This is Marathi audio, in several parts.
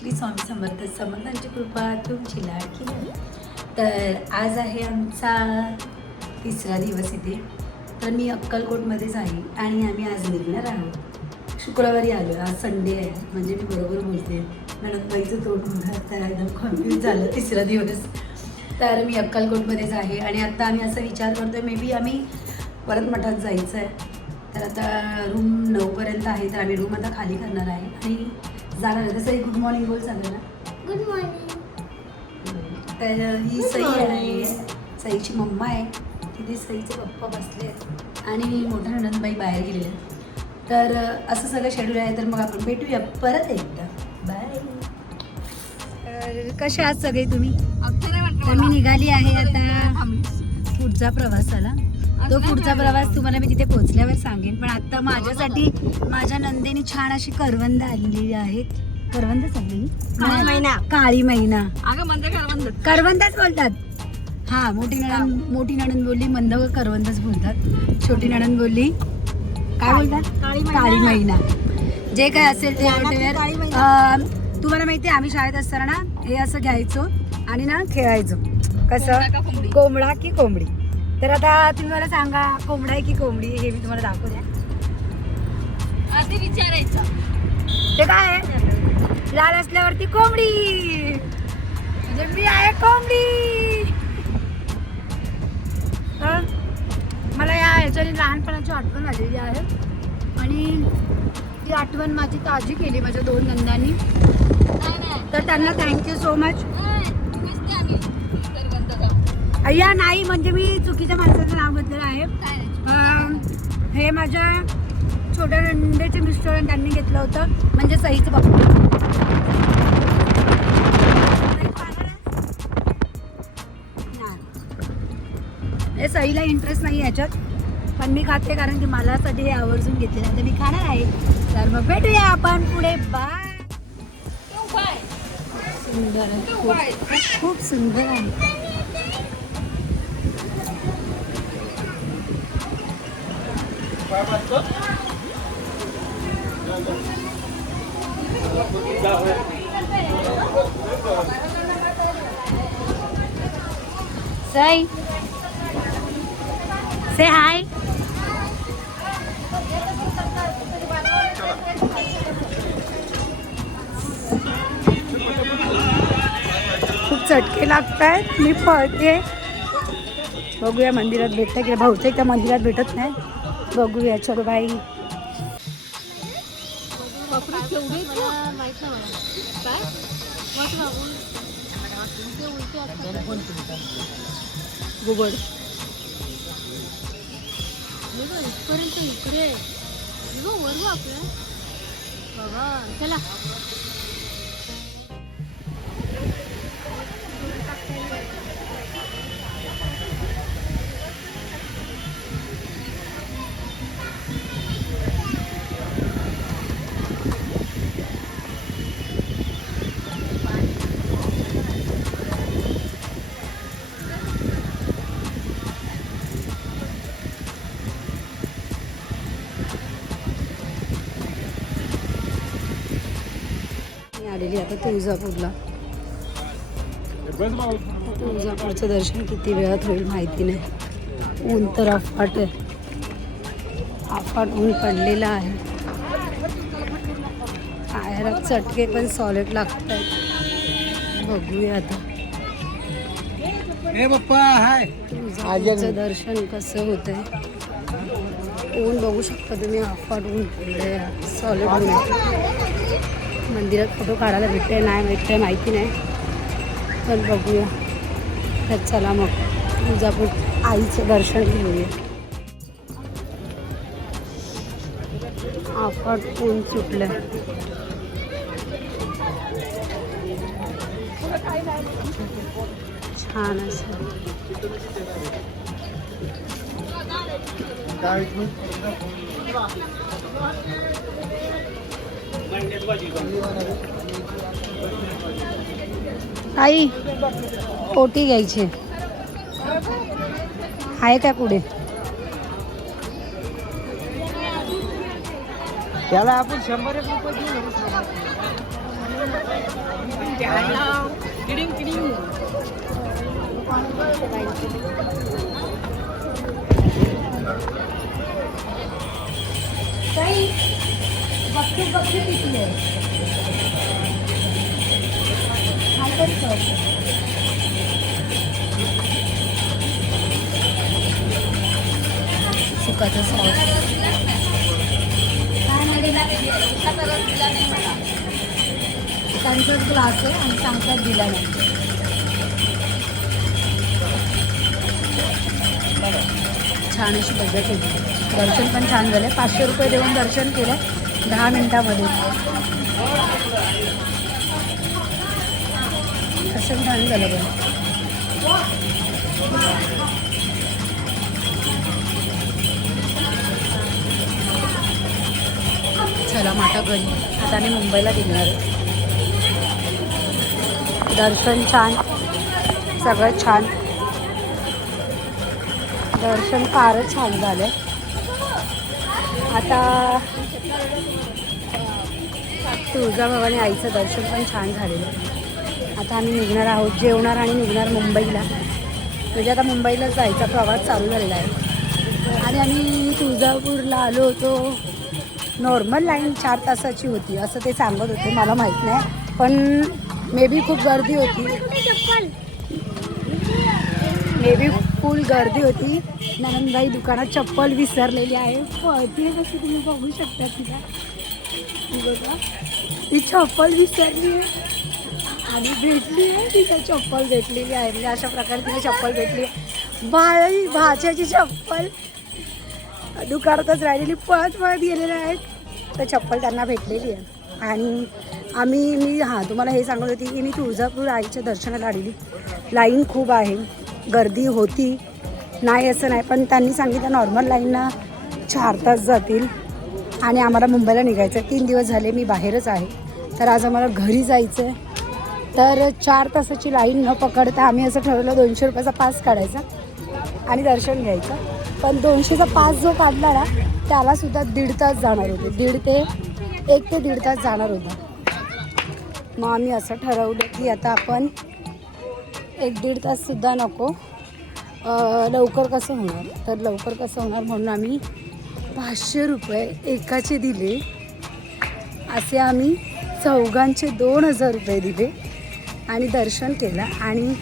श्री स्वामी समर्थ समर्थांची कृपा तुमची लाडकी आहे. तर आज आहे आमचा तिसरा दिवस इथे. तर मी अक्कलकोटमध्येच आहे आणि आम्ही आज निघणार आहोत. शुक्रवारी आलो, आज संडे आहे, म्हणजे मी बरोबर बोलते. नणंदबाईचं तोंड बघा, तर एकदम कन्फ्यूज झालं तिसरा दिवस. तर मी अक्कलकोटमध्येच आहे आणि आत्ता आम्ही असा विचार करतो आहे, मे बी आम्ही परत मठात जायचं आहे. तर आता रूम 9पर्यंत आहे, तर आम्ही रूम आता खाली करणार आहे आणि जाणार आहे. तसं गुड मॉर्निंग बोल चालेल ना. Good morning. तर ही सई आहे, सईची मम्मा आहे. तिथे सईचे पप्पा बसले आहेत आणि मोठ्या नणंदबाई बाहेर गेलेले आहेत. तर असं सगळं शेड्यूल आहे. तर मग आपण भेटूया परत एकदा. बाय. कसे आहात सगळे तुम्ही? तर मी निघाली आहे आता पुढचा प्रवासाला. तो पुढचा प्रवास तुम्हाला मी तिथे पोहोचल्यावर सांगेन. पण आता माझ्यासाठी माझ्या नंदेने छान अशी करवंद आणलेली आहेत. करवंद चालली काळी मैना. करवंदच बोलतात. हा, मोठी नणंद बोलली मंद करवंदच बोलतात. छोटी नणंद बोलली काय बोलतात? काळी मैना. जे काय असेल ते तुम्हाला माहिती आहे, आम्ही शाळेत असताना ना हे असं घ्यायचो आणि ना खेळायचो. कसं, कोंबडा की कोंबडी. तर आता तुम्ही मला सांगा, कोंबडा आहे की कोंबडी, हे मी तुम्हाला दाखवू द्या. आधी विचारायचं ते काय आहे, लाल असल्यावरती कोंबडी, म्हणजे मी आहे कोंबडी. तर मला या ह्याच्याने लहानपणाची आठवण आलेली आहे आणि ती आठवण माझी ताजी केली माझ्या 2 नंदांनी. तर त्यांना थँक्यू सो मच. अय्या नाही, म्हणजे मी चुकीच्या माणसाचं नाव घेतलेलं आहे. हे माझ्या छोट्या नंदेचे मिस्टर त्यांनी घेतलं होतं, म्हणजे सईचं पप्पा. हे सईला इंटरेस्ट नाही याच्यात, पण मी खाते कारण की मलासाठी हे आवर्जून घेतलेलं आहे, तर मी खाणार आहे. तर मग भेटूया आपण पुढे. बाय. सुंदर आहे, खूप सुंदर आहे. Say hi. खूप चटके लागत आहेत, मी पळते. बघूया मंदिरात भेटतं की बहुतेक त्या मंदिरात भेटत नाही. बघूया. चलो बाई. गुगड इकडे वर आपल्या बाबा. चला आलेली आता तुळजापूरला. तुळजापूरचं दर्शन किती वेळात होईल माहिती नाही. ऊन तर अफाट आहे, अफाट ऊन पडलेलं आहे. पायाला चटके पण सॉलिड लागत आहेत. बघूया आता तुळजापूरचं दर्शन कसं होतंय. ऊन बघू शकता तुम्ही, अफाट ऊन पडलंय, सॉलिड ऊन. मंदिरात फोटो काढायला भेटते नाही भेटते माहिती नाही, पण बघूया. तर चला मग तुळजापूर आईचं दर्शन घेऊया. अफाट ऊन सुटलं. छान असं आई ओटी घ्यायची आहे का पुढे? त्याला आपण 100 रुपये देऊ. काही बघते बघते पिकले सुकाचा सॉस त्यांचाच ग्लास आहे आणि सांगतात दिला नाही. छान अशी पद्धत होती. दर्शन पण छान झालं. 500 रुपये देऊन दर्शन केलं 10 मिनिटामध्ये. असं छान झालं बरं. चला माटा घरी. आता मी मुंबईला निघणार आहे. दर्शन छान, सगळं छान. दर्शन फारच छान झालं. आता तुळजाभवानी आईचं दर्शन पण छान झालेलं. आता आम्ही निघणार आहोत, जेवणार आणि निघणार मुंबईला. म्हणजे आता मुंबईला जायचा प्रवास चालू झालेला आहे. आणि आम्ही तुळजापूरला आलो होतो. नॉर्मल लाईन 4 तासाची होती असं ते सांगत होते. मला माहीत नाही, पण मे बी खूप गर्दी होती. मे बी फुल गर्दी होती. नंदबाई दुकानात चप्पल विसरलेली आहे. पळते कशी तुम्ही बघू शकता. तिला बघा, ती चप्पल विसरली आहे आणि भेटली आहे. तिला चप्पल भेटलेली आहे. म्हणजे अशा प्रकारे तिला चप्पल भेटली आहे. बाळी भाच्याची चप्पल दुकानातच राहिलेली, पळत पळत गेलेल्या आहेत. तर चप्पल त्यांना भेटलेली आहे. आणि मी तुम्हाला हे सांगत होती की मी तुळजापूर आईच्या दर्शनाला आलेली. लाईन खूप आहे, गर्दी होती नाही असं नाही, पण त्यांनी सांगितलं नॉर्मल लाईनना 4 तास जातील. आणि आम्हाला मुंबईला निघायचं. 3 दिवस झाले मी बाहेरच आहे. तर आज आम्हाला घरी जायचं आहे. तर 4 तासाची लाईन न पकडता आम्ही असं ठरवलं 200 रुपयाचा पास काढायचा आणि दर्शन घ्यायचं. पण 200चा पास जो काढला ना त्यालासुद्धा 1.5 तास जाणार होते. 1 ते 1.5 तास जाणार होता. मग आम्ही असं ठरवलं की आता आपण 1-1.5 ताससुद्धा नको, लवकर कसं होणार. तर लवकर कसं होणार म्हणून आम्ही 500 रुपये एकाचे दिले. असे आम्ही चौघांचे 2000 रुपये दिले आणि दर्शन केलं. आणि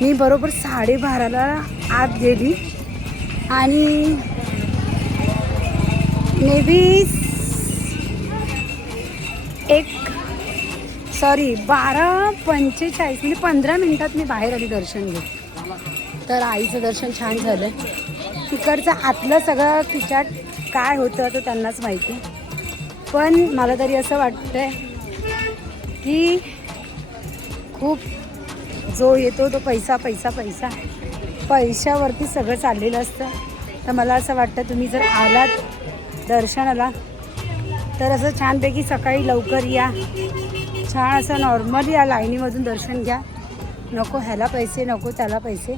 मी बरोबर 12:30ला आत गेली आणि मे बी 12:45 म्हणजे 15 मिनिटात मी बाहेर आली दर्शन घेत. तर आईचं दर्शन छान झालं. तिकडचं आतलं सगळं खिचाट काय होतं तर त्यांनाच माहिती. पण मला तरी असं वाटतंय की खूप जो येतो तो पैसा पैसा पैसा पैशावरती सगळं चाललेलं असतं. तर मला असं वाटतं तुम्ही जर आलात दर्शनाला तर असं छानपैकी सकाळी लवकर या. छान असं नॉर्मली या लाईनीमधून दर्शन घ्या. नको ह्याला पैसे नको त्याला पैसे.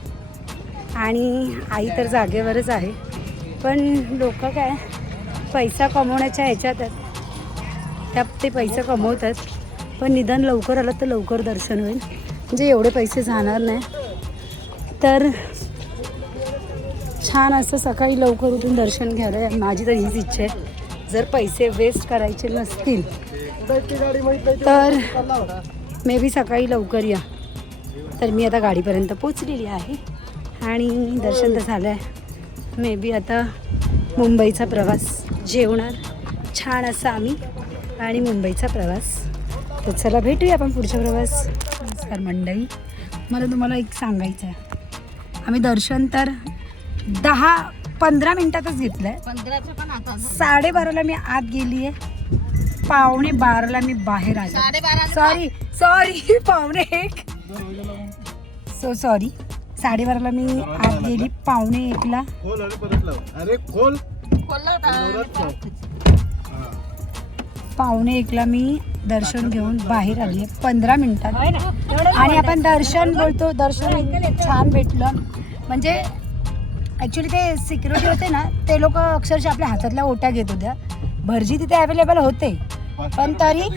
आणि आई तर जागेवरच आहे. पण लोक काय पैसा कमवण्याच्या ह्याच्यात त्या ते पैसे कमवतात. पण निदान लवकर आलं तर लवकर दर्शन होईल. म्हणजे एवढे पैसे जाणार नाही. तर छान असं सकाळी लवकर उठून दर्शन घ्यायला माझी तर हीच इच्छा आहे. जर पैसे वेस्ट करायचे नसतील तर मे बी सकाळी लवकर या. तर मी आता गाडीपर्यंत पोचलेली आहे आणि दर्शन तर झालं आहे. मे बी आता मुंबईचा प्रवास जेवणार छान असा आम्ही आणि मुंबईचा प्रवास. तर चला भेटूया आपण पुढचा प्रवास. नमस्कार मंडळी, मला तुम्हाला एक सांगायचं आहे. आम्ही दर्शन तर 10-15 मिनिटातच घेतलं आहे. 12:30ला मी आत गेली आहे. 11:45ला मी बाहेर आले. सॉरी 1:45. सॉरी 12:30ला मी आत गेली. 1:45ला मी दर्शन घेऊन बाहेर आली आहे 15 मिनिटात. आणि आपण दर्शन बोलतो दर्शन छान भेटलं. म्हणजे ॲक्च्युली ते सिक्युरिटी होते ना ते लोक अक्षरशः आपल्या हातातल्या ओट्या घेत होत्या. भटजी तिथे अवेलेबल होते पण तरी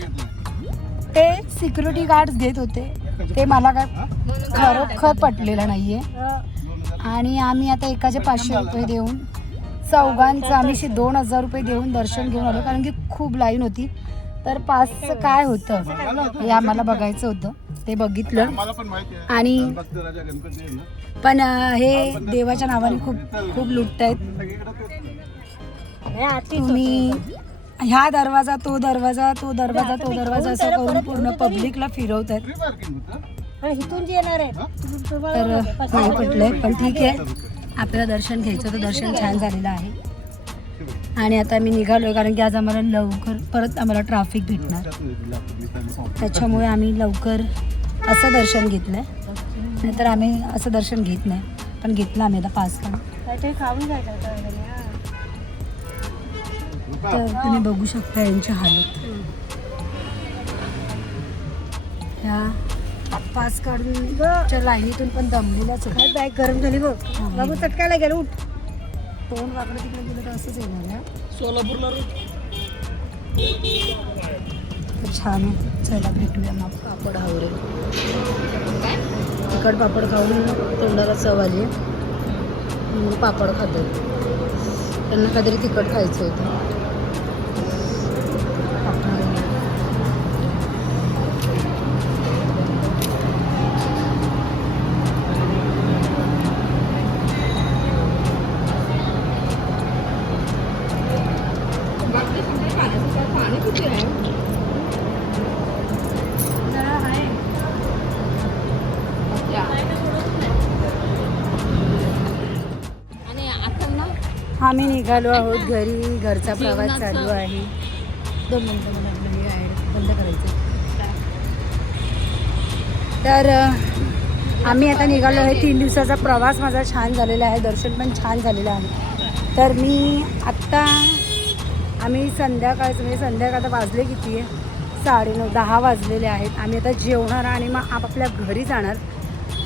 ते सिक्युरिटी गार्ड देत होते ते मला काय खरोखर पटलेलं नाहीये. आणि आम्ही आता एकाचे 500 रुपये देऊन चौघांचं आम्ही 2000 रुपये देऊन दर्शन घेऊन आलो, कारण की खूप लाईन होती. तर पासचं काय होतं हे आम्हाला बघायचं होतं, ते बघितलं. आणि पण हे देवाच्या नावाने खूप लुटतायत. तुम्ही ह्या दरवाजा तो दरवाजा असं करून पूर्ण पब्लिकला फिरवतात. इथून जे येणार आहे तर नाही पटलंय, पण ठीक आहे, आपल्याला दर्शन घ्यायचं तर दर्शन छान झालेलं आहे. आणि आता मी निघालोय, कारण की आज आम्हाला लवकर परत आम्हाला ट्रॅफिक भेटणार, त्याच्यामुळे आम्ही लवकर असं दर्शन घेतलंय. नाहीतर आम्ही असं दर्शन घेत नाही, पण घेतलं आम्ही आता पास काढून. तर तुम्ही बघू शकता यांची हालत. ह्या पास काढूनच्या लाईनीतून पण दमलेल्याच होत्या. बॅग गरम झाली बघ बाबू, चटकायला गेलं उठ. तोंड वाकडं तिकडे गेलं तर असंच येणार ना. सोलापूरला तर छान आहे. चला भेटूया मग. पापड आवरेल, तिखट पापड खाऊन तोंडाला चव आली आहे. पापड खातात, त्यांना काहीतरी तिखट खायचं होतं. आम्ही निघालो आहोत घरी. घरचा प्रवास चालू आहे. 2 मिनिटं मला आपलं हे ॲड बंद करायचं. तर आम्ही आता निघालो आहे. 3 दिवसाचा प्रवास माझा छान झालेला आहे, दर्शन पण छान झालेलं आहे. तर मी आत्ता आम्ही संध्याकाळ आता वाजले किती आहे, 9:30 10 वाजलेले आहेत. आम्ही आता जेवणार आणि मग आपापल्या घरी जाणार.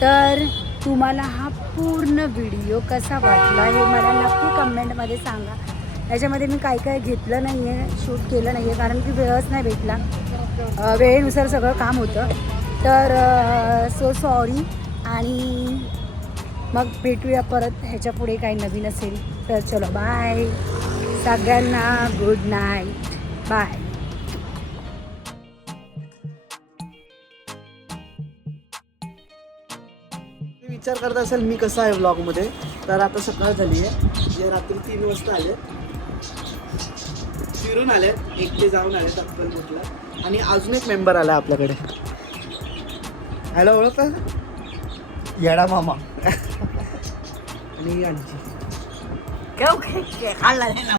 तर तुम्हाला हा पूर्ण व्हिडिओ कसा वाटला हे मला नक्की कमेंटमध्ये सांगा. याच्यामध्ये मी काय घेतलं नाही आहे, शूट केलं नाही आहे, कारण की वेळच नाही भेटला. वेळेनुसार सगळं काम होतं. तर सो सॉरी. आणि मग भेटूया परत ह्याच्या पुढे काही नवीन असेल तर. चलो बाय सगळ्यांना, गुड नाईट, बाय. विचार करत असेल मी कसा आहे व्लॉगमध्ये, तर आता सकाळ झाली आहे, जे रात्री 3 वाजता आले, फिरून आले, एकटे जाऊन आले अक्कलकोटला. आणि अजून एक मेंबर आला आपल्याकडे. हॅलो, ओळखता? येडा मामा. आणि आणखी